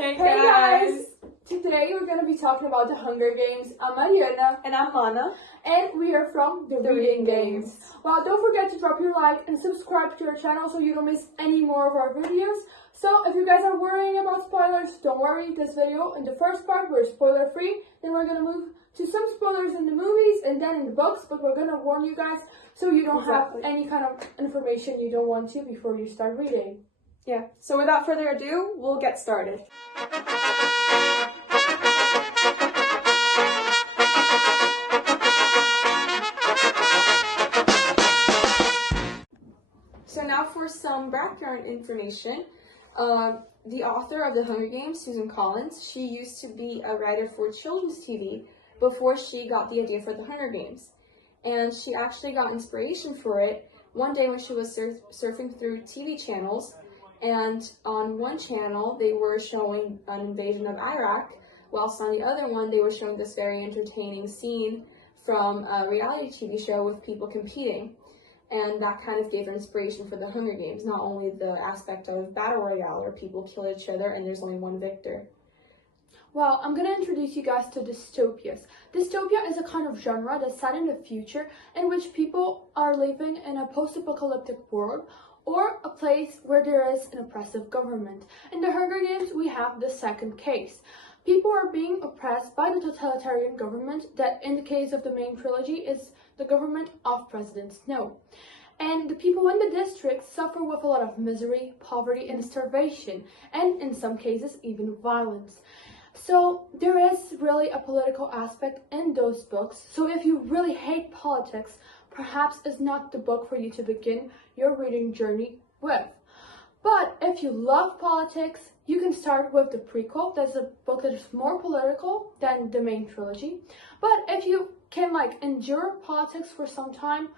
Hey guys! Today we're going to be talking about the Hunger Games. I'm Mariana. And I'm Mana. And we are from the Reading Games. Well, don't forget to drop your like and subscribe to our channel so you don't miss any more of our videos. So if you guys are worrying about spoilers, don't worry. This video, in the first part, we're spoiler free. Then we're going to move to some spoilers in the movies and then in the books. But we're going to warn you guys so you don't have any kind of information you don't want to before you start reading. Yeah, so without further ado, we'll get started. So now for some background information. The author of The Hunger Games, Susan Collins, she used to be a writer for children's TV before she got the idea for The Hunger Games. And she actually got inspiration for it one day when she was surfing through TV channels. And on one channel, they were showing an invasion of Iraq, whilst on the other one, they were showing this very entertaining scene from a reality TV show with people competing. And that kind of gave her inspiration for the Hunger Games, not only the aspect of battle royale, where people kill each other and there's only one victor. Well, I'm going to introduce you guys to dystopias. Dystopia is a kind of genre that's set in the future in which people are living in a post-apocalyptic world, or a place where there is an oppressive government. In the Hunger Games, we have the second case. People are being oppressed by the totalitarian government that, in the case of the main trilogy, is the government of President Snow. And the people in the district suffer with a lot of misery, poverty, and starvation, and in some cases, even violence. So there is really a political aspect in those books. So if you really hate politics, perhaps is not the book for you to begin your reading journey with. But if you love politics, you can start with the prequel. That's a book that is more political than the main trilogy. But if you can endure politics for some time,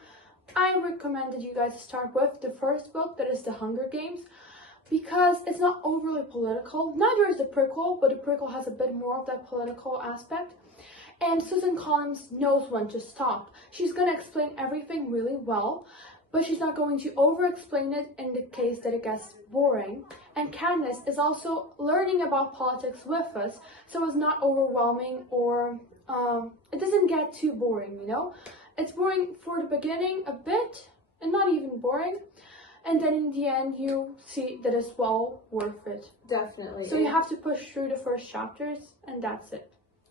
I recommend that you guys start with the first book, that is The Hunger Games, because it's not overly political. Neither is the prequel, but the prequel has a bit more of that political aspect. And Susan Collins knows when to stop. She's going to explain everything really well, but she's not going to over-explain it in the case that it gets boring. And Candace is also learning about politics with us, so it's not overwhelming or it doesn't get too boring, you know? It's boring for the beginning a bit, and not even boring. And then in the end, you see that it's well worth it. Definitely. So you have to push through the first chapters, and that's it.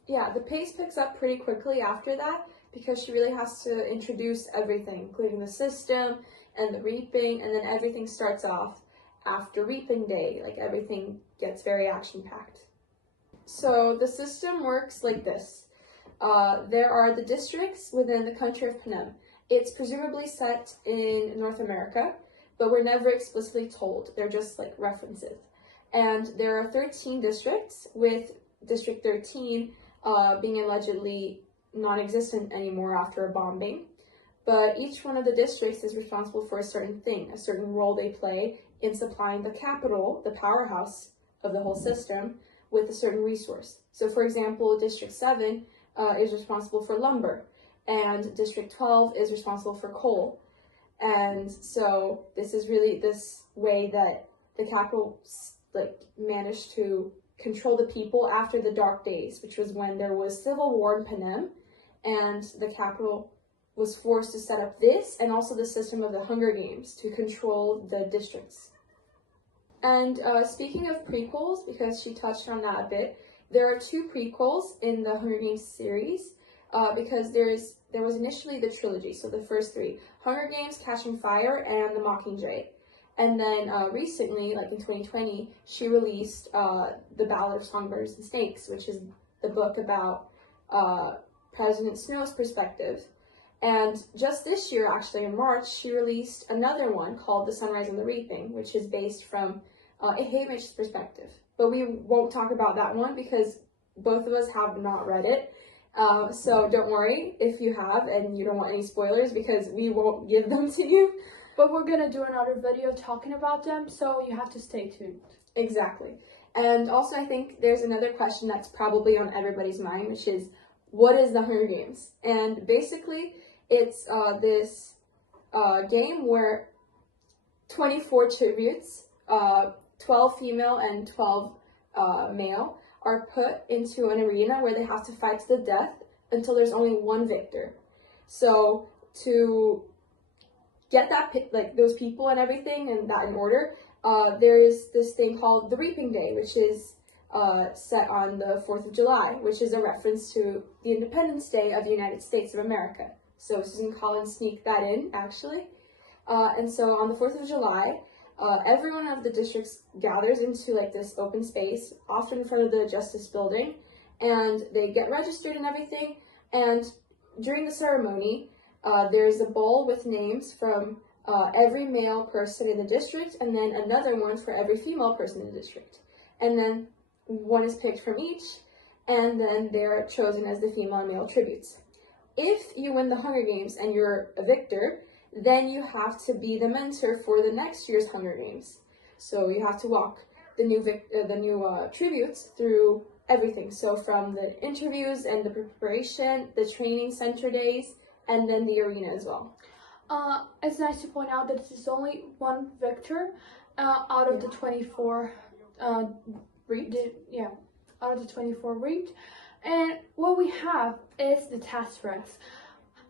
Yeah, the pace picks up pretty quickly after that because she really has to introduce everything, including the system and the reaping, and then everything starts off after reaping day. Everything gets very action-packed. So the system works like this. There are the districts within the country of Panem. It's presumably set in North America, but we're never explicitly told. They're just references. And there are 13 districts, with District 13 being allegedly non-existent anymore after a bombing. But each one of the districts is responsible for a certain thing, a certain role they play in supplying the capital, the powerhouse of the whole system, with a certain resource. So for example, District 7 is responsible for lumber, and District 12 is responsible for coal. And so this is really this way that the capital managed to control the people after the Dark Days, which was when there was civil war in Panem, and the capital was forced to set up this and also the system of the Hunger Games to control the districts. And speaking of prequels, because she touched on that a bit, there are 2 prequels in the Hunger Games series, because there was initially the trilogy, so the first 3, Hunger Games, Catching Fire, and The Mockingjay. And then recently, in 2020, she released The Ballad of Songbirds and Snakes, which is the book about President Snow's perspective. And just this year, actually in March, she released another one called The Sunrise and the Reaping, which is based from Haymitch's perspective. But we won't talk about that one because both of us have not read it. So don't worry if you have and you don't want any spoilers, because we won't give them to you. But we're going to do another video talking about them, so you have to stay tuned. Exactly. And also, I think there's another question that's probably on everybody's mind, which is, what is the Hunger Games? And basically, it's this game where 24 tributes, 12 female and 12 male are put into an arena where they have to fight to the death until there's only one victor. So to get that those people and everything and that in order, there's this thing called the Reaping Day, which is set on the 4th of July, which is a reference to the Independence Day of the United States of America. So Susan Collins sneaked that in, actually. And so on the 4th of July, everyone of the districts gathers into like this open space, often in front of the Justice Building, and they get registered and everything. And during the ceremony, there's a bowl with names from every male person in the district, and then another one for every female person in the district. And then one is picked from each, and then they're chosen as the female and male tributes. If you win the Hunger Games and you're a victor, then you have to be the mentor for the next year's Hunger Games. So you have to walk the new tributes through everything. So from the interviews and the preparation, the training center days, and then the arena as well. It's nice to point out that this is only one victor out of the 24 reaped. Out of the 24 reaped. And what we have is the Tesseracts.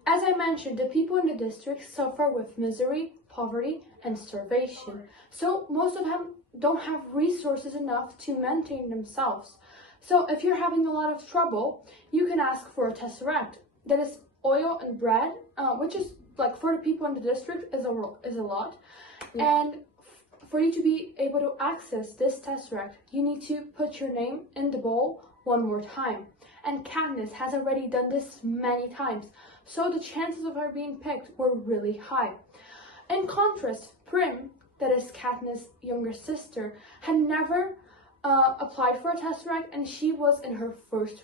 As I mentioned, the people in the district suffer with misery, poverty, and starvation. So most of them don't have resources enough to maintain themselves. So if you're having a lot of trouble, you can ask for a Tesseract. That is oil and bread, which is like for the people in the district is a lot. Yeah. And for you to be able to access this Tesseract, you need to put your name in the bowl one more time. And Katniss has already done this many times, so the chances of her being picked were really high. In contrast, Prim, that is Katniss' younger sister, had never applied for a Tesseract, and she was in her first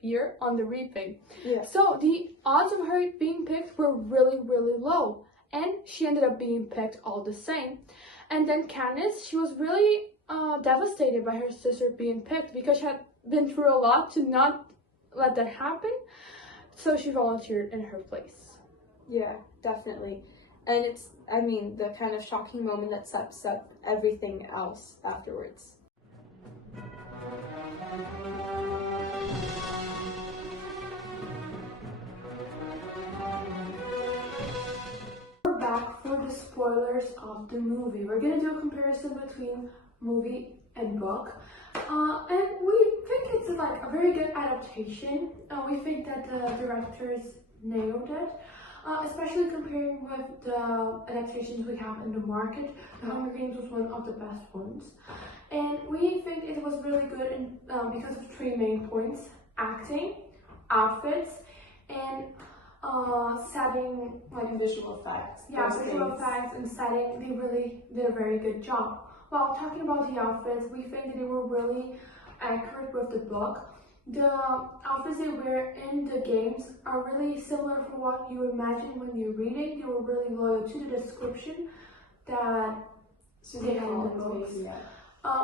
year on the Reaping. Yeah. So the odds of her being picked were really, really low, and she ended up being picked all the same. And then Katniss, she was really devastated by her sister being picked because she had been through a lot to not let that happen. So she volunteered in her place. Yeah, definitely. And it's, I mean, the kind of shocking moment that sets up everything else afterwards. We're back for the spoilers of the movie. We're gonna do a comparison between movie and book. And we think it's like a very good adaptation. We think that the directors nailed it. Especially comparing with the adaptations we have in the market. The Hunger Games was one of the best ones. And we think it was really good because of three main points: acting, outfits, and setting, like visual effects. Yeah, visual effects and setting. They really did a very good job. While talking about the outfits, we think that they were really accurate with the book. The outfits they wear in the games are really similar to what you imagine when you're reading. They were really loyal to the description that they had in the books.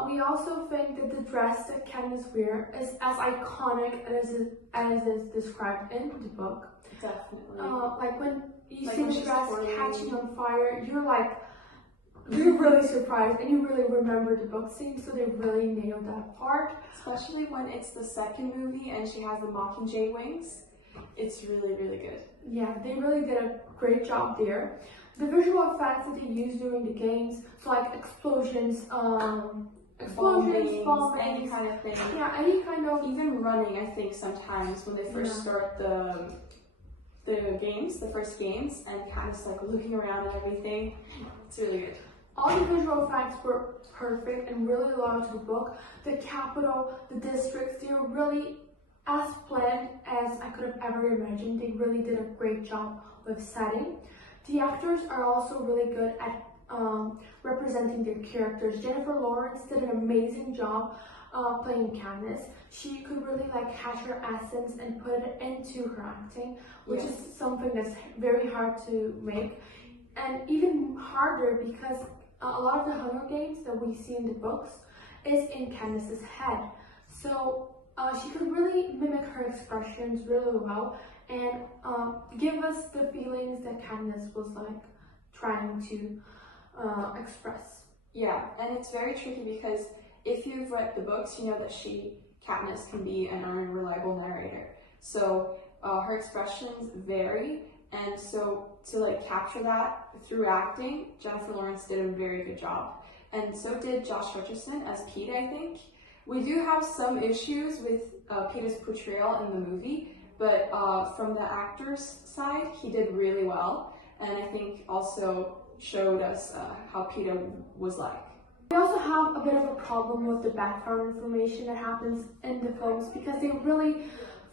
We also think that the dress that Katniss wears is as iconic as is described in the book. Definitely. Like when you see the dress catching on fire, you're really surprised and you really remember the book scene, so they really nailed that part. Especially when it's the second movie and she has the Mockingjay wings. It's really, really good. Yeah, they really did a great job there. The visual effects that they used during the games, so like explosions, bombings, any kind of thing. Yeah, any kind of... Even running, I think, sometimes when they first start the games, the first games, and Katniss like looking around and everything. It's really good. All the visual effects were perfect and really loyal to the book. The capital, the districts, they were really as planned as I could have ever imagined. They really did a great job with setting. The actors are also really good at representing their characters. Jennifer Lawrence did an amazing job playing Katniss. She could really like catch her essence and put it into her acting, which is something that's very hard to make. And even harder because a lot of the Hunger Games that we see in the books is in Katniss's head. So she could really mimic her expressions really well and give us the feelings that Katniss was like trying to express. Yeah, and it's very tricky because if you've read the books, you know that Katniss can be an unreliable narrator. So her expressions vary, and so to like capture that through acting, Jennifer Lawrence did a very good job. And so did Josh Hutcherson as Pete, I think. We do have some issues with Peeta's portrayal in the movie, but from the actor's side, he did really well. And I think also showed us how Peeta was like. We also have a bit of a problem with the background information that happens in the films because they really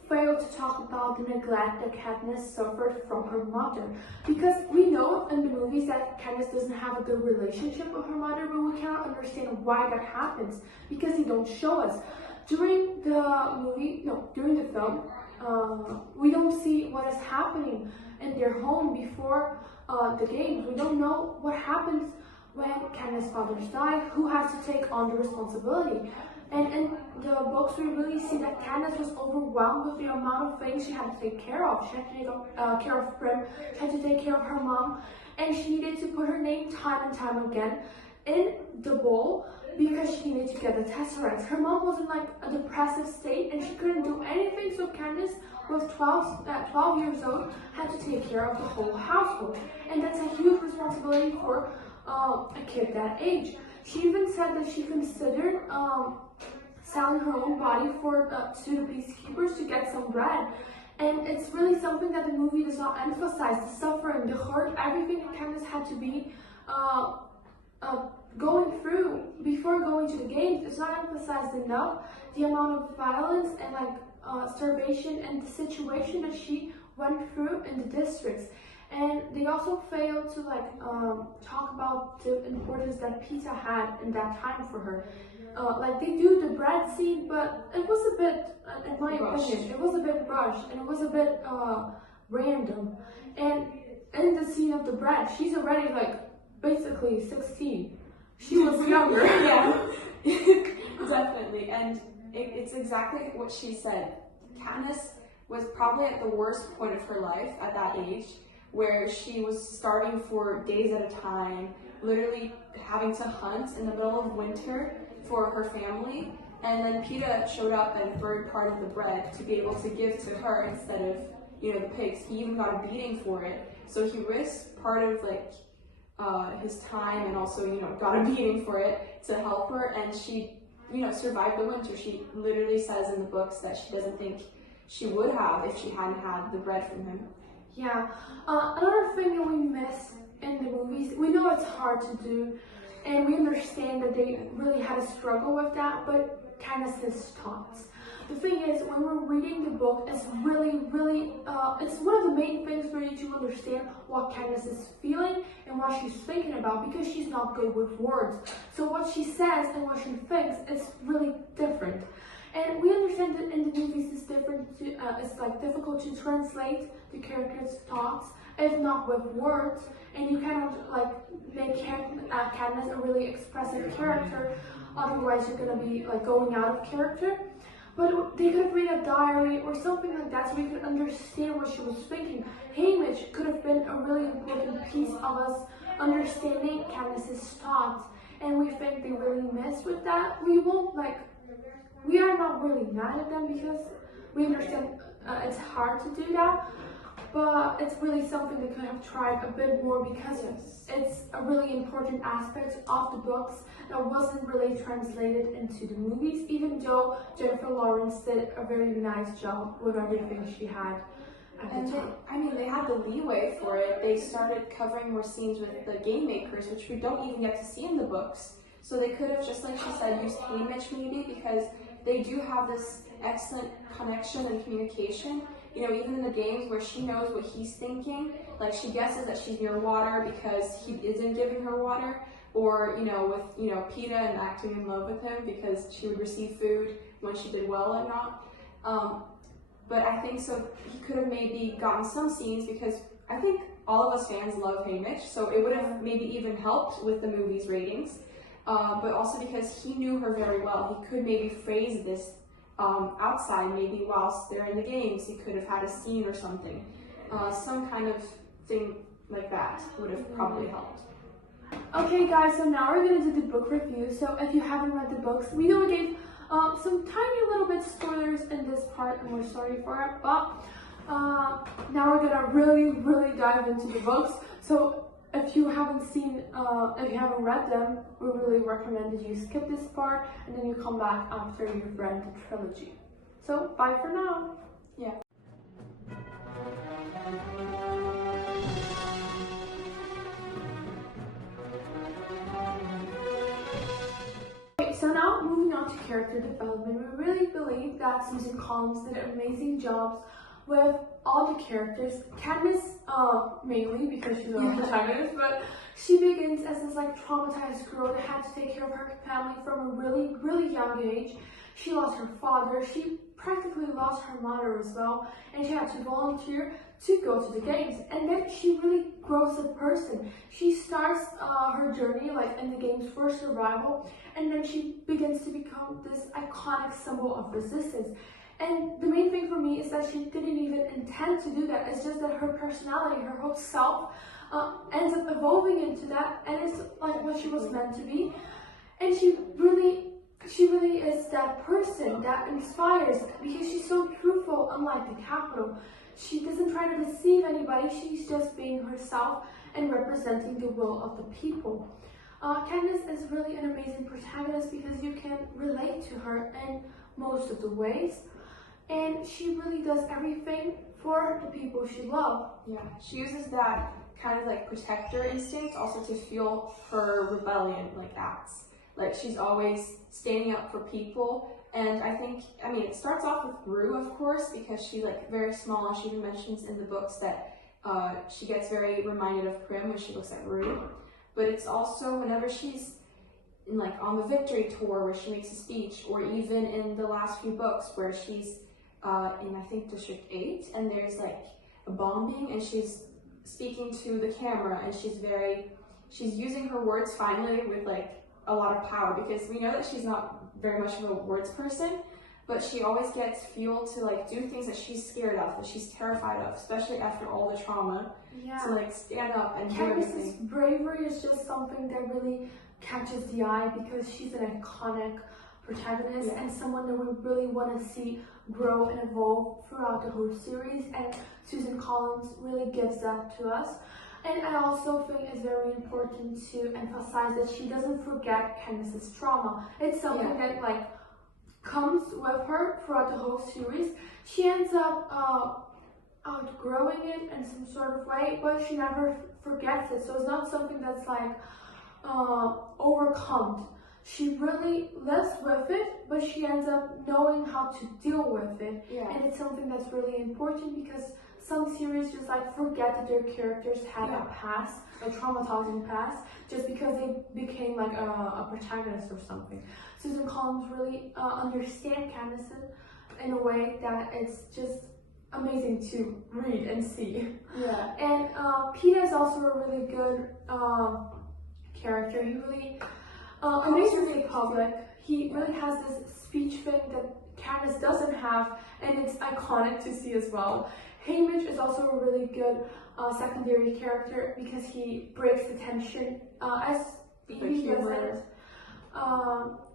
fail to talk about the neglect that Katniss suffered from her mother. Because we know in the movies that Katniss doesn't have a good relationship with her mother, but we cannot understand why that happens because they don't show us. During the film, we don't see what is happening in their home before the games. We don't know what happens when Katniss' father died, who has to take on the responsibility. And in the books, we really see that Katniss was overwhelmed with the amount of things she had to take care of. She had to take care of Prim, she had to take care of her mom, and she needed to put her name time and time again in the bowl because she needed to get the Tesseracts. Her mom was in like a depressive state and she couldn't do anything, so Katniss, with 12 years old, had to take care of the whole household. And that's a huge responsibility for a kid that age. She even said that she considered selling her own body to the peacekeepers to get some bread. And it's really something that the movie does not emphasize: the suffering, the hurt, everything that Katniss had to be going through before going to the games. It's not emphasized enough. The amount of violence and starvation and the situation that she went through in the districts. And they also failed to talk about the importance that Peeta had in that time for her. They do the bread scene, but it was a bit, in my opinion, it was a bit rushed and it was a bit random. And in the scene of the bread, she's already basically 16. She was younger. Yeah, definitely. And it's exactly what she said. Katniss was probably at the worst point of her life at that age, where she was starving for days at a time, literally having to hunt in the middle of winter for her family. And then Peeta showed up and threw part of the bread to be able to give to her instead of, the pigs. He even got a beating for it. So he risked part of his time and also, got a beating for it to help her. And she, survived the winter. She literally says in the books that she doesn't think she would have if she hadn't had the bread from him. Yeah, another thing that we miss in the movies, we know it's hard to do, and we understand that they really had a struggle with that, but Katniss's thoughts. The thing is, when we're reading the book, it's really, it's one of the main things for you to understand what Katniss is feeling and what she's thinking about, because she's not good with words. So what she says and what she thinks is really different. And we understand that in the movies it's difficult to translate the character's thoughts, if not with words, and you cannot make Katniss a really expressive character, otherwise you're gonna be going out of character. But they could read a diary or something like that so we could understand what she was thinking. Haymitch could have been a really important piece of us understanding Katniss's thoughts, and we think they really missed with that. We are not really mad at them because we understand it's hard to do that, but it's really something they could have tried a bit more because it's a really important aspect of the books that wasn't really translated into the movies, even though Jennifer Lawrence did a very nice job with everything she had at the time. They had the leeway for it. They started covering more scenes with the game makers, which we don't even get to see in the books. So they could have, just like she said, used Haymitch maybe, because they do have this excellent connection and communication. Even in the games where she knows what he's thinking, she guesses that she's near water because he isn't giving her water, or with Peeta and acting in love with him because she would receive food when she did well and not. But I think so he could have maybe gotten some scenes, because I think all of us fans love Haymitch, so it would have maybe even helped with the movie's ratings. But also because he knew her very well, he could maybe phrase this outside, maybe whilst they're in the games, he could have had a scene or something. Some kind of thing like that would have probably helped. Okay guys, so now we're gonna do the book review. So if you haven't read the books, we know we gave some tiny little bit spoilers in this part and we're sorry for it, but now we're gonna really dive into the books. So if you haven't read them, we really recommend that you skip this part and then you come back after you've read the trilogy. So bye for now. Yeah. Okay, so now moving on to character development, we really believe that Susan Collins did amazing jobs with all the characters. Katniss, mainly because she's our protagonist, but she begins as this like traumatized girl that had to take care of her family from a really young age. She lost her father, she practically lost her mother as well, and she had to volunteer to go to the games. And then she really grows as a person. She starts her journey like in the games for survival, and then she begins to become this iconic symbol of resistance. And the main thing for me is that she didn't even intend to do that. It's just that her personality, her whole self, ends up evolving into that, and it's like what she was meant to be. And she really is that person that inspires because she's so truthful, unlike the Capitol. She doesn't try to deceive anybody, she's just being herself and representing the will of the people. Katniss is really an amazing protagonist because you can relate to her in most of the ways. And she really does everything for the people she loves. Yeah, she uses that kind of like protector instinct also to fuel her rebellion like acts. Like she's always standing up for people, and I mean it starts off with Rue, of course, because she's like very small, and she even mentions in the books that she gets very reminded of Prim when she looks at Rue. But it's also whenever she's in, like on the victory tour where she makes a speech, or even in the last few books where she's in I think District 8 and there's like a bombing and she's speaking to the camera, and she's using her words finally with like a lot of power, because we know that she's not very much of a words person, but she always gets fuel to like do things that she's scared of, that she's terrified of, especially after all the trauma. Yeah. To like stand up and do Katniss's everything. bravery is just something that really catches the eye because she's an iconic protagonist and someone that we really want to see grow and evolve throughout the whole series, and Susan Collins really gives that to us. And I also think it's very important to emphasize that she doesn't forget Katniss's trauma. It's something that like comes with her throughout the whole series. She ends up outgrowing it in some sort of way, but she never forgets it. So it's not something that's like overcome. She really lives with it, but she ends up knowing how to deal with it. And it's something that's really important because some series just like forget that their characters had a past, a traumatizing past, just because they became like a protagonist or something. Susan Collins really understands Katniss in a way that it's just amazing to read and see. And Peeta is also a really good character. He really amazes the public. He really has this speech thing that Katniss doesn't have, and it's iconic to see as well. Haymitch is also a really good secondary character because he breaks the tension as he does it.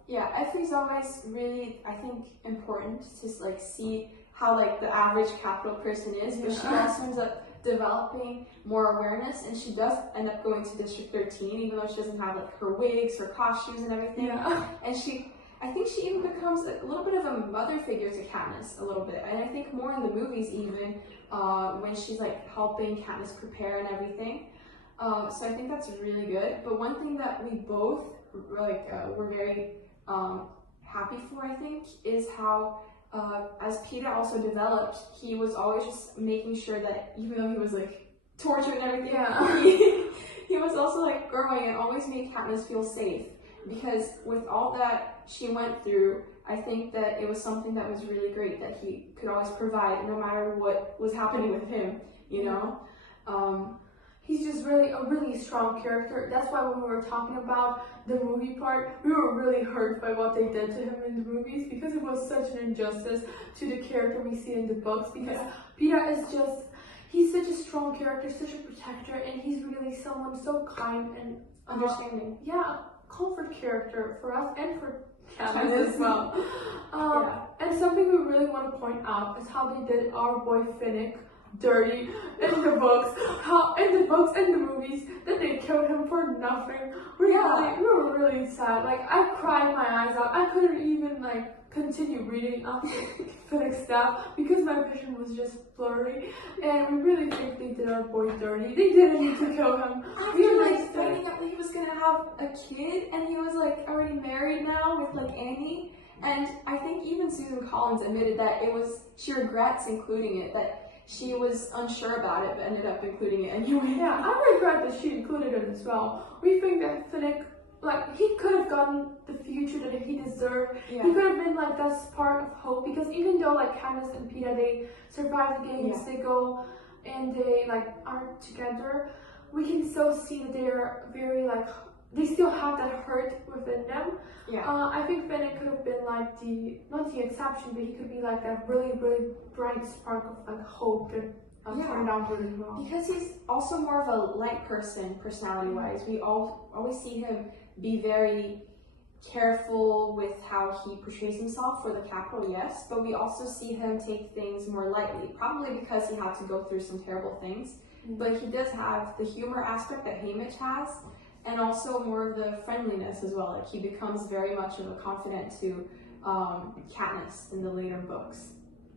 Effie's always really, I think, important to like see how like the average Capitol person is, but she also ends up developing more awareness, and she does end up going to District 13, even though she doesn't have like her wigs, her costumes, and everything. And I think she even becomes a little bit of a mother figure to Katniss a little bit, and I think more in the movies even when she's like helping Katniss prepare and everything. So I think that's really good. But one thing that we both like were very happy for, I think, is how as Peeta also developed, he was always just making sure that even though he was like tortured and everything, he was also like growing and always made Katniss feel safe. Because with all that she went through, I think that it was something that was really great that he could always provide, no matter what was happening with him, you know? He's just really a really strong character. That's why when we were talking about the movie part, we were really hurt by what they did to him in the movies because it was such an injustice to the character we see in the books. Because Peeta is just, he's such a strong character, such a protector, and he's really someone so kind and understanding. Yeah, a comfort character for us and for Katniss as well. And something we really want to point out is how they did our boy Finnick dirty in the books. How in the books and the movies that they killed him for nothing. We were really sad. Like I cried my eyes out. I couldn't even continue reading after Finnick's death because my vision was just blurry. And we really think they did our boy dirty. They didn't need to kill him. After finding out that he was gonna have a kid and he was already married now with Annie. And I think even Susan Collins admitted that she regrets including it, that she was unsure about it but ended up including it anyway. Yeah, I regret that she included it as well. We think that Finnick, he could have gotten the future that he deserved. Yeah. He could have been that's part of hope, because even though Katniss and Peeta, they survive the games, they go and they are together, we can still see that they're very they still have that hurt within them. Yeah. I think Finnick could have been not the exception, but he could be that really, really bright spark of hope that turned out really well. Because he's also more of a light person, personality-wise. We always see him be very careful with how he portrays himself for the Capitol, yes, but we also see him take things more lightly, probably because he had to go through some terrible things. But he does have the humor aspect that Haymitch has, and also more of the friendliness as well. He becomes very much of a confidant to Katniss in the later books.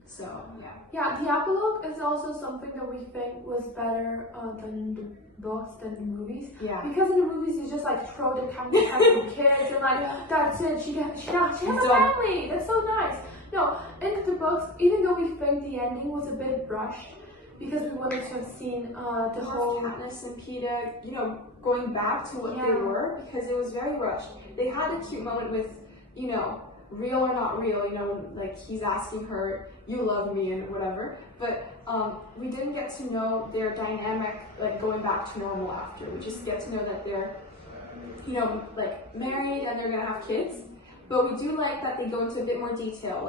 So, yeah. Yeah, the epilogue is also something that we think was better than in the books, than in the movies. Yeah. Because in the movies, you just throw the Katniss has some kids and that's it. She has a family. That's so nice. No, in the books, even though we think the ending was a bit rushed, because we wanted to have seen the whole Katniss and Peeta, going back to what they were, because it was very rushed. They had a cute moment with, real or not real, when he's asking her, you love me and whatever. But we didn't get to know their dynamic, going back to normal after. We just get to know that they're, married and they're gonna have kids. But we do like that they go into a bit more detail.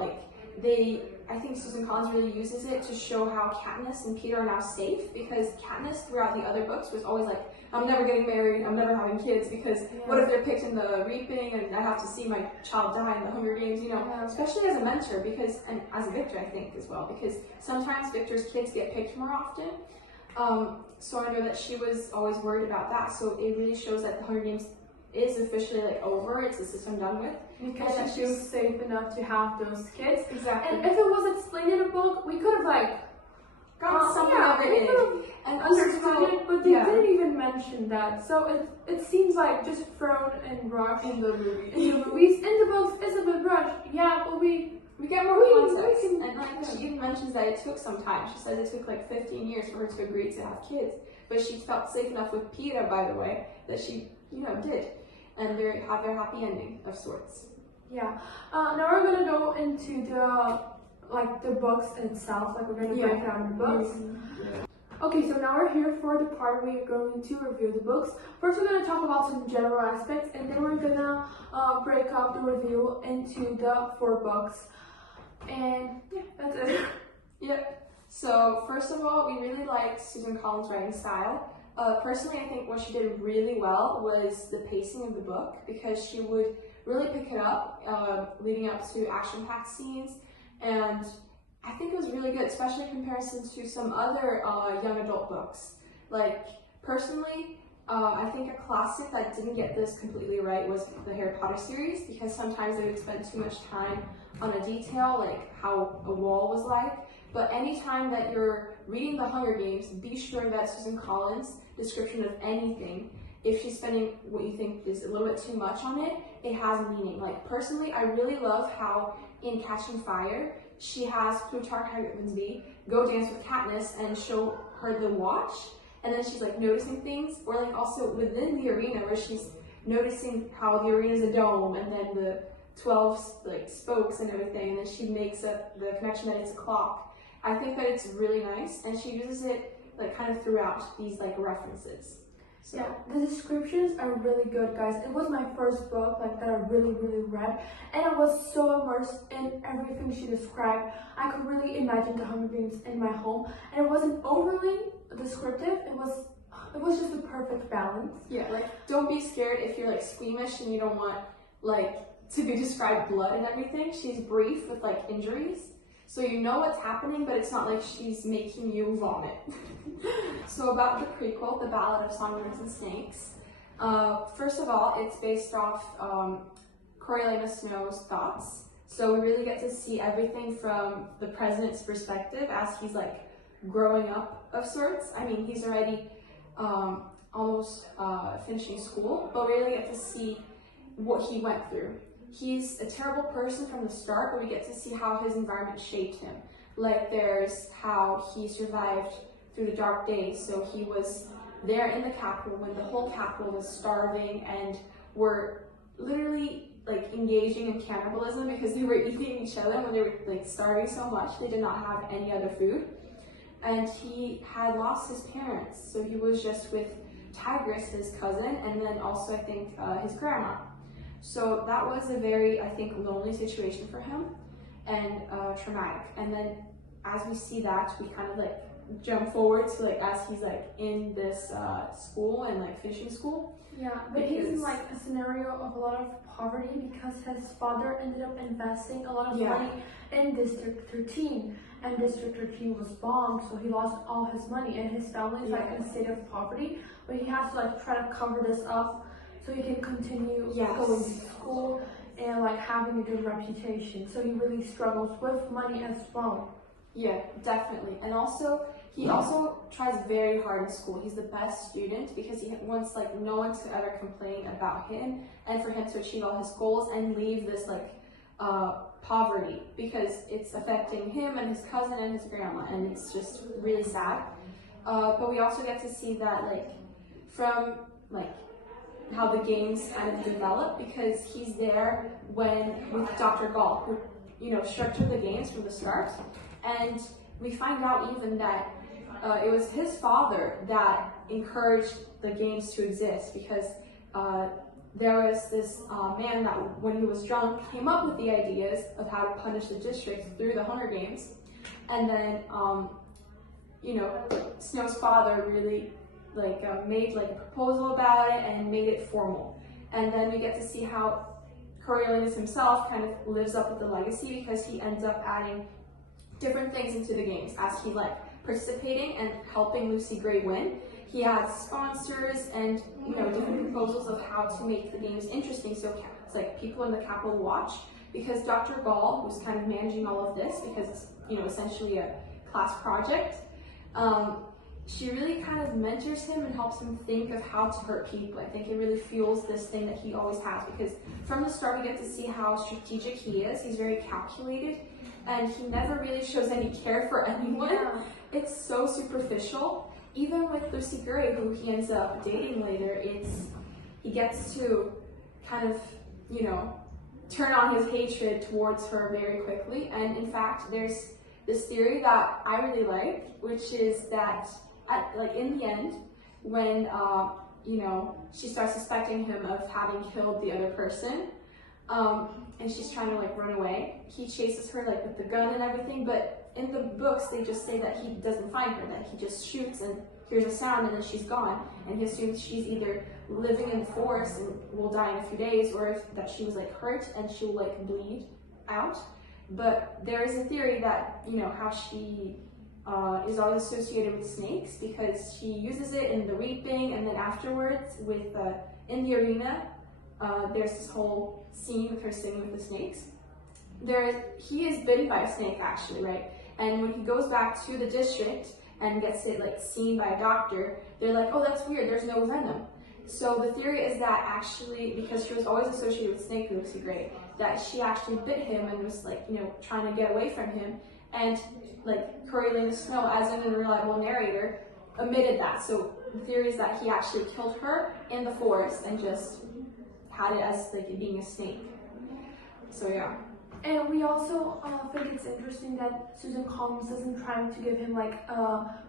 I think Susan Collins really uses it to show how Katniss and Peeta are now safe, because Katniss throughout the other books was always I'm never getting married, I'm never having kids, because what if they're picked in the reaping and I have to see my child die in the Hunger Games, especially as a mentor, and as a Victor, I think, as well, because sometimes Victor's kids get picked more often. So I know that she was always worried about that, so it really shows that the Hunger Games is officially over, it's a system done with. Because she was safe enough to have those kids. Exactly. And if it was explained in a book, we could have got something of it and understood it, but they didn't even mention that. So it seems just thrown and rushed in the movies. In the movies, in the books, it's a bit rushed. Yeah, but we get more context. And she even mentions that it took some time. She says it took 15 years for her to agree to have kids, but she felt safe enough with Peeta, by the way, that she did, and they have their happy ending of sorts. Yeah. Now we're gonna go into the books itself. We're gonna break down the books. Okay, so now we're here for the part where we're going to review the books. First, we're gonna talk about some general aspects, and then we're gonna break up the review into the 4 books. And yeah, that's it. Yep. So first of all, we really liked Susan Collins' writing style. Personally, I think what she did really well was the pacing of the book, because she would really pick it up leading up to action-packed scenes, and I think it was really good, especially in comparison to some other young adult books. Personally, I think a classic that didn't get this completely right was the Harry Potter series, because sometimes they would spend too much time on a detail, how a wall was like. But anytime that you're reading The Hunger Games, be sure that Susan Collins' description of anything, if she's spending what you think is a little bit too much on it, it has meaning. Personally, I really love how in Catching Fire, she has Plutarch Heigensby go dance with Katniss and show her the watch, and then she's noticing things, or also within the arena where she's noticing how the arena is a dome, and then the 12 spokes and everything, and then she makes up the connection that it's a clock. I think that it's really nice, and she uses it kind of throughout these references. So. Yeah, the descriptions are really good, guys. It was my first book that I really read, and I was so immersed in everything she described. I could really imagine the Hunger Games in my home, and it wasn't overly descriptive. It was it was just the perfect balance. Yeah, like don't be scared if you're like squeamish and you don't want like to be described blood and everything. She's brief with like injuries, so you know what's happening, but it's not like she's making you vomit. So about the prequel, The Ballad of Songbirds and Snakes. First of all, it's based off Coriolanus Snow's thoughts. So we really get to see everything from the president's perspective as he's like growing up of sorts. I mean, he's already almost finishing school, but we really get to see what he went through. He's a terrible person from the start, but we get to see how his environment shaped him. Like there's how he survived through the dark days. So he was there in the capital when the whole capital was starving and were literally like engaging in cannibalism because they were eating each other when they were like starving so much they did not have any other food. And he had lost his parents, so he was just with Tigris, his cousin, and then also I think his grandma. So that was a very, I think, lonely situation for him and traumatic. And then as we see that, we kind of like jump forward to like as he's like in this school and like finishing school. Yeah, but he's in like a scenario of a lot of poverty because his father ended up investing a lot of money in District 13, and District 13 was bombed, so he lost all his money, and his family is like in a state of poverty, but he has to like try to cover this up so he can continue going to school and like having a good reputation. So he really struggles with money as well. Yeah, definitely. And also, he also tries very hard in school. He's the best student because he wants like no one to ever complain about him and for him to achieve all his goals and leave this like poverty because it's affecting him and his cousin and his grandma, and it's just really sad. But we also get to see that like from like how the games kind of develop because he's there when with Dr. Gall, who structured the games from the start. And we find out even that it was his father that encouraged the games to exist because there was this man that when he was drunk came up with the ideas of how to punish the district through the Hunger Games. And then, Snow's father really made like a proposal about it and made it formal. And then we get to see how Coriolanus himself kind of lives up with the legacy because he ends up adding different things into the games as he participating and helping Lucy Gray win. He has sponsors and different proposals of how to make the games interesting so it's like people in the capital watch, because Dr. Gall, who's kind of managing all of this because it's essentially a class project, she really kind of mentors him and helps him think of how to hurt people. I think it really fuels this thing that he always has because from the start we get to see how strategic he is. He's very calculated and he never really shows any care for anyone. Yeah. It's so superficial. Even with Lucy Gray, who he ends up dating later, he gets to kind of, turn on his hatred towards her very quickly. And in fact, there's this theory that I really like, which is that in the end, when she starts suspecting him of having killed the other person, and she's trying to run away, he chases her with the gun and everything, but in the books they just say that he doesn't find her, that he just shoots and hears a sound and then she's gone, and he assumes she's either living in the forest and will die in a few days, or that she was hurt and she will bleed out. But there is a theory that how she is always associated with snakes because she uses it in the reaping, and then afterwards in the arena there's this whole scene with her singing with the snakes. He is bitten by a snake actually, right? And when he goes back to the district and gets it seen by a doctor, they're like, oh, that's weird, there's no venom. So the theory is that actually, because she was always associated with snake, Lucy Gray, that she actually bit him and was trying to get away from him. And Coriolanus Snow, as an unreliable narrator, omitted that. So the theory is that he actually killed her in the forest and just had it as being a snake. So yeah. And we also think it's interesting that Susan Collins isn't trying to give him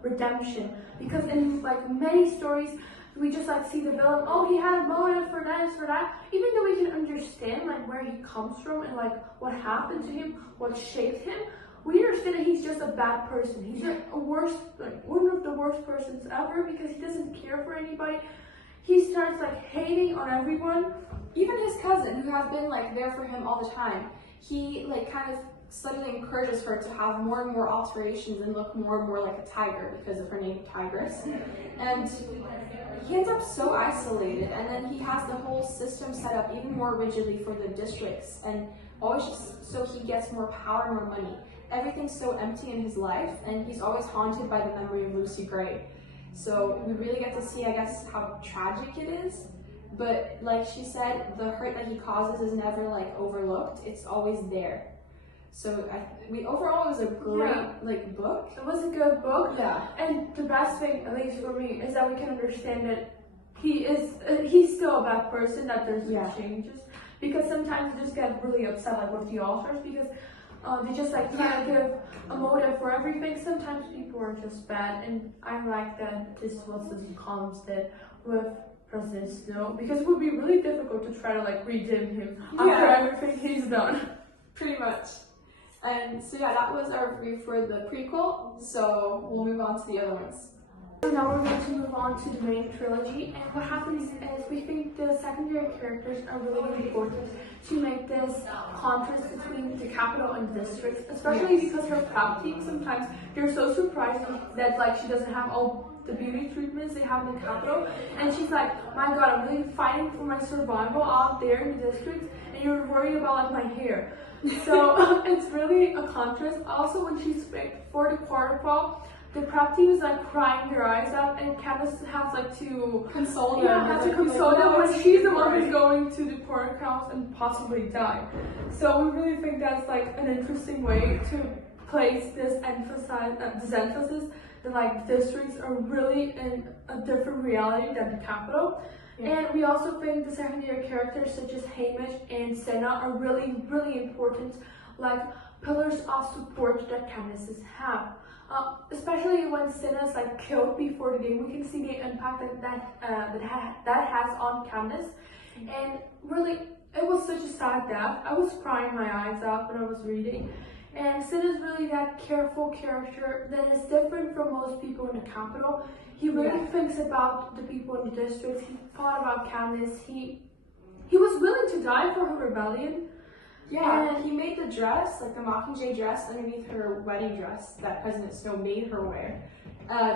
redemption, because in many stories we just see the villain, oh, he had a motive for this, for that, even though we can understand where he comes from and what happened to him, what shaped him. we understand that he's just a bad person. He's like one of the worst persons ever because he doesn't care for anybody. He starts like hating on everyone. Even his cousin, who has been like there for him all the time, he like kind of suddenly encourages her to have more and more alterations and look more and more like a tiger because of her name Tigress. And he ends up so isolated, and then he has the whole system set up even more rigidly for the districts, and always just so he gets more power and more money. Everything's so empty in his life, and he's always haunted by the memory of Lucy Gray. So we really get to see, I guess, how tragic it is. But like she said, the hurt that he causes is never like overlooked. It's always there. So overall, it was a great book. It was a good book. Yeah. And the best thing, at least for me, is that we can understand that he's still a bad person, that there's changes. Because sometimes you just get really upset like with the authors because they just like try to give a motive for everything. Sometimes people are just bad, and I like that this was Susan Collins did with President Snow, because it would be really difficult to try to like redeem him after everything he's done. Pretty much. And so yeah, that was our review for the prequel, so we'll move on to the other ones. So now we're going to move on to the main trilogy, and what happens is we think the secondary characters are really important to make this contrast between the capital and the districts, especially because her prep team sometimes they're so surprised that like she doesn't have all the beauty treatments they have in the capital, and she's like, my god, I'm really fighting for my survival out there in the districts, and you're worried about like my hair. So it's really a contrast. Also, when she's picked for the quarter ball, the prep team is like crying their eyes out, and Candace has like to console them. Yeah, has to console them when she's the one who's going to the quarter house and possibly die. So we really think that's like an interesting way to place this emphasis that like districts are really in a different reality than the capital. And we also think the secondary characters such as Hamish and Senna are really, really important, like pillars of support that Candaces have. Especially when Senna's like killed before the game, we can see the impact that has on Candace. And really, it was such a sad death. I was crying my eyes out when I was reading. And Senna's really that careful character that is different from most people in the capital. He really thinks about the people in the districts. He thought about Candace. He was willing to die for her rebellion. Yeah, and he made the dress, like the Mockingjay dress, underneath her wedding dress that President Snow made her wear.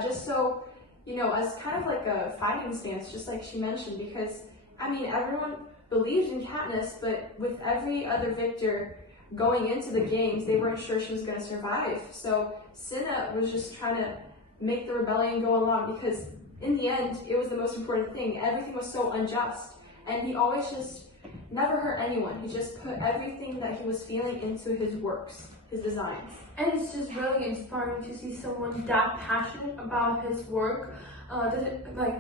Just so, you know, as kind of like a fighting stance, just like she mentioned, because, I mean, everyone believed in Katniss, but with every other victor going into the games, they weren't sure she was going to survive. So Cinna was just trying to make the rebellion go along, because in the end, it was the most important thing. Everything was so unjust, and he always just never hurt anyone. He just put everything that he was feeling into his works, his designs. And it's just really inspiring to see someone that passionate about his work.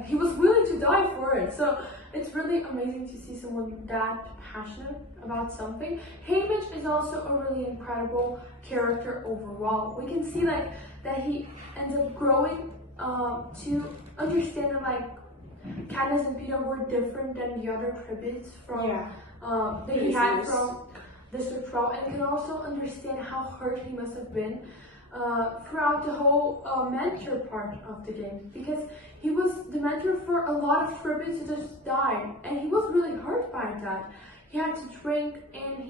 He was willing to die for it. So it's really amazing to see someone that passionate about something. Hamish is also a really incredible character overall. We can see like that he ends up growing to understand that like Katniss and Peeta were different than the other tributes from that he had from District 12, and can also understand how hurt he must have been throughout the whole mentor part of the game, because he was the mentor for a lot of tributes who just died, and he was really hurt by that. He had to drink, and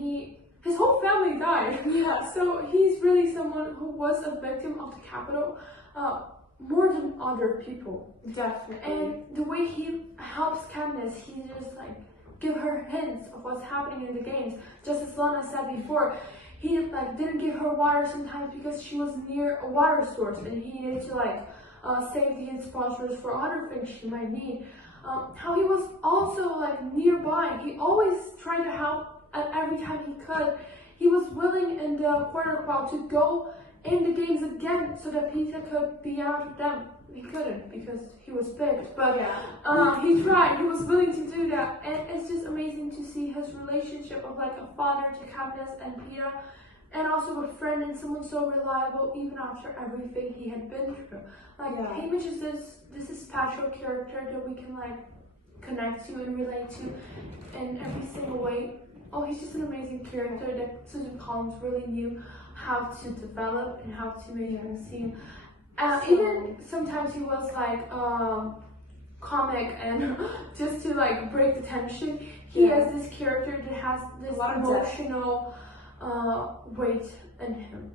his whole family died. Yeah. So he's really someone who was a victim of the capital. More than other people. Definitely. And the way he helps Katniss, he just like give her hints of what's happening in the games. Just as Lana said before, he like didn't give her water sometimes because she was near a water source, and he needed to like save the sponsors for other things she might need. How he was also like nearby. He always tried to help at every time he could. He was willing in the quarter crowd to go in the games again so that Peeta could be out with them. He couldn't because he was picked, but he tried. He was willing to do that, and it's just amazing to see his relationship of like a father to Katniss and Peeta, and also a friend and someone so reliable even after everything he had been through. Like Hamish is this special character that we can like connect to and relate to in every single way. Oh, he's just an amazing character that Susan Collins really knew how to develop and how to make him seem. So- Even sometimes he was like comic and just to like break the tension. He Yeah. has this character that has this A lot of depth. emotional weight in him.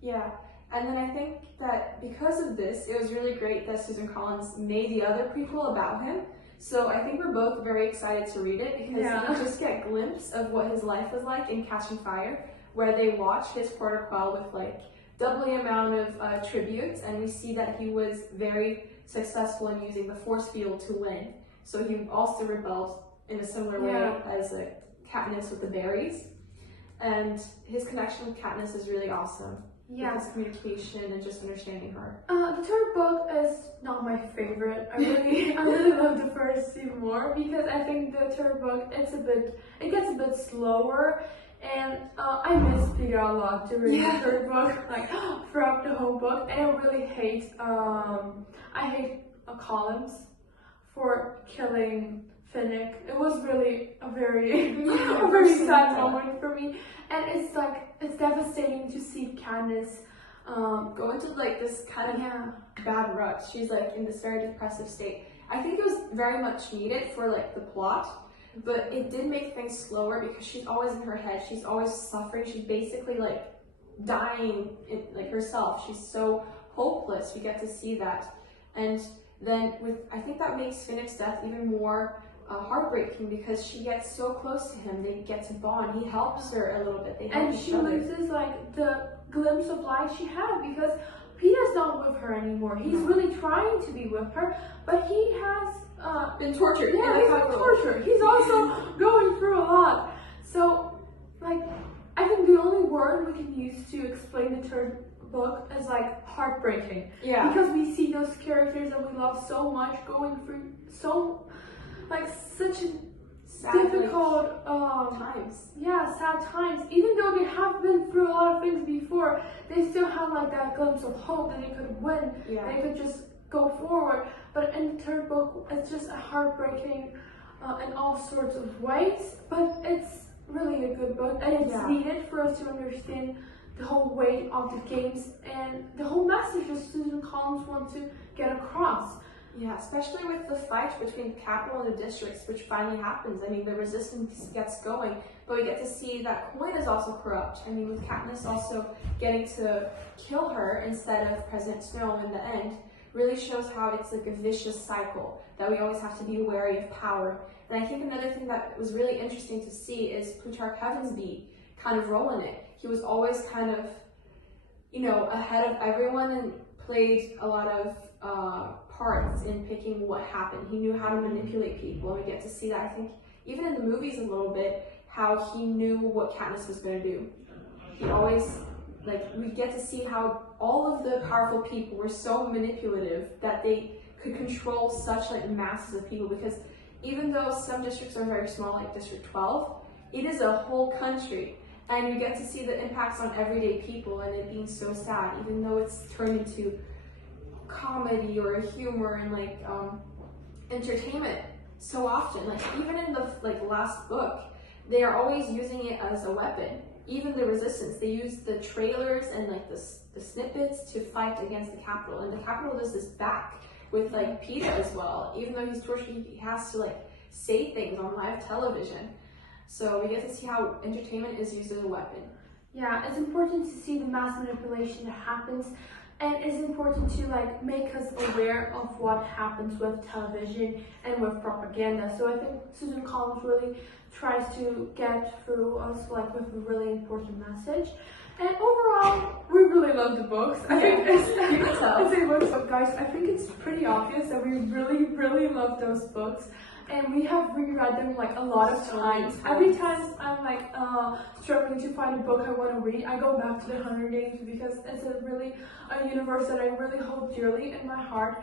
Yeah, and then I think that because of this, it was really great that Susan Collins made the other prequel about him. So I think we're both very excited to read it because Yeah. you just get a glimpse of what his life was like in Catching Fire, where they watch his Porter Quell with like double the amount of tributes, and we see that he was very successful in using the force field to win. So he also rebelled in a similar way Yeah. as Katniss with the berries, and his connection with Katniss is really awesome. Yeah. His communication and just understanding her. The third book is not my favorite. I really love the first two more because I think the third book it gets a bit slower, and I miss Peter a lot during the third book, like throughout the whole book. And I really hate Collins for killing Finnick. It was really a very a very sad moment for me, and it's devastating to see Katniss Go into like this kind of bad rut. She's like in this very depressive state. I think it was very much needed for like the plot, but it did make things slower because she's always in her head. She's always suffering. She's basically like dying in, like herself. She's so hopeless. We get to see that, and then I think that makes Finnick's death even more heartbreaking because she gets so close to him. They get to bond. He helps her a little bit. They help and each she other. loses like the glimpse of life she had because Peter's not with her anymore. He's No. really trying to be with her, but he has Been tortured. in yeah, the he's been hospital. tortured. He's also going through a lot. So, like, I think the only word we can use to explain the third book is like heartbreaking. Yeah. Because we see those characters that we love so much going through such a Sad, like, difficult times. sad times. Even though they have been through a lot of things before, they still have like that glimpse of hope that they could win. Yeah. They could just go forward. But in the third book, it's just a heartbreaking in all sorts of ways. But it's really a good book, and it's needed for us to understand the whole weight of the games and the whole message that Susan Collins wants to get across. Yeah, especially with the fight between the capital and the districts, which finally happens. I mean, the resistance gets going, but we get to see that Coin is also corrupt. I mean, with Katniss also getting to kill her instead of President Snow in the end, really shows how it's like a vicious cycle, that we always have to be wary of power. And I think another thing that was really interesting to see is Plutarch Heavensbee kind of role in it. He was always kind of, ahead of everyone and played a lot of parts in picking what happened. He knew how to manipulate people, and we get to see that, I think, even in the movies a little bit, how he knew what Katniss was going to do. He always, we get to see how all of the powerful people were so manipulative that they could control such masses of people, because even though some districts are very small, like District 12, it is a whole country. And you get to see the impacts on everyday people and it being so sad, even though it's turned into comedy or humor and entertainment so often. Even in the last book, they are always using it as a weapon. Even the resistance, they use the trailers and the snippets to fight against the Capitol, and the Capitol does this back with Peeta as well. Even though he's tortured, he has to say things on live television. So we get to see how entertainment is used as a weapon. Yeah, it's important to see the mass manipulation that happens, and it's important to make us aware of what happens with television and with propaganda. So I think Susan Collins really tries to get through us with a really important message. And overall, we really love the books. I think you can tell. So guys, I think it's pretty obvious that we really, really love those books. And we have reread them a lot of times. Every time I'm struggling to find a book I want to read, I go back to the Hunger Games because it's a universe that I really hold dearly in my heart.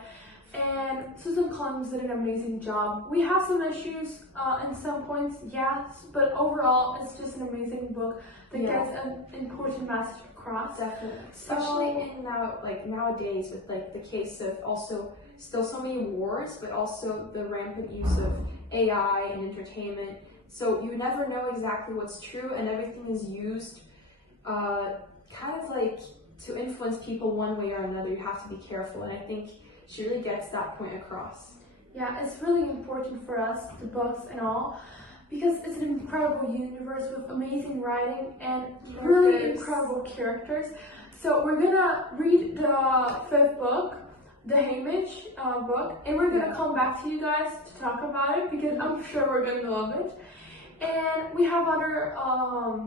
And Susan Collins did an amazing job. We have some issues in some points, yes, but overall it's just an amazing book that gets an important message across. Definitely, especially in nowadays with the case of also still so many wars, but also the rampant use of AI and entertainment. So you never know exactly what's true, and everything is used kind of like to influence people one way or another, you have to be careful, and I think she really gets that point across. Yeah, it's really important for us, the books and all, because it's an incredible universe with amazing writing and really incredible characters. So we're gonna read the 5th book, the Haymitch book, and we're gonna come back to you guys to talk about it because I'm sure we're gonna love it. And we have other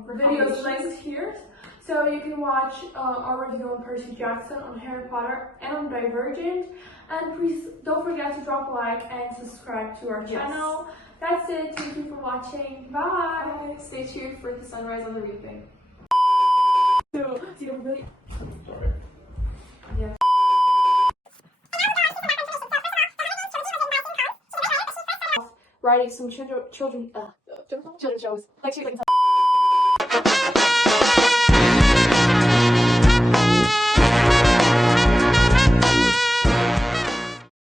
videos linked here, so you can watch our review on Percy Jackson, on Harry Potter, and on Divergent. And please don't forget to drop a like and subscribe to our channel. That's it. Thank you for watching. Bye. Stay tuned for the sunrise on the reaping. So, really. Sorry. Yeah. Writing some children's shows. Like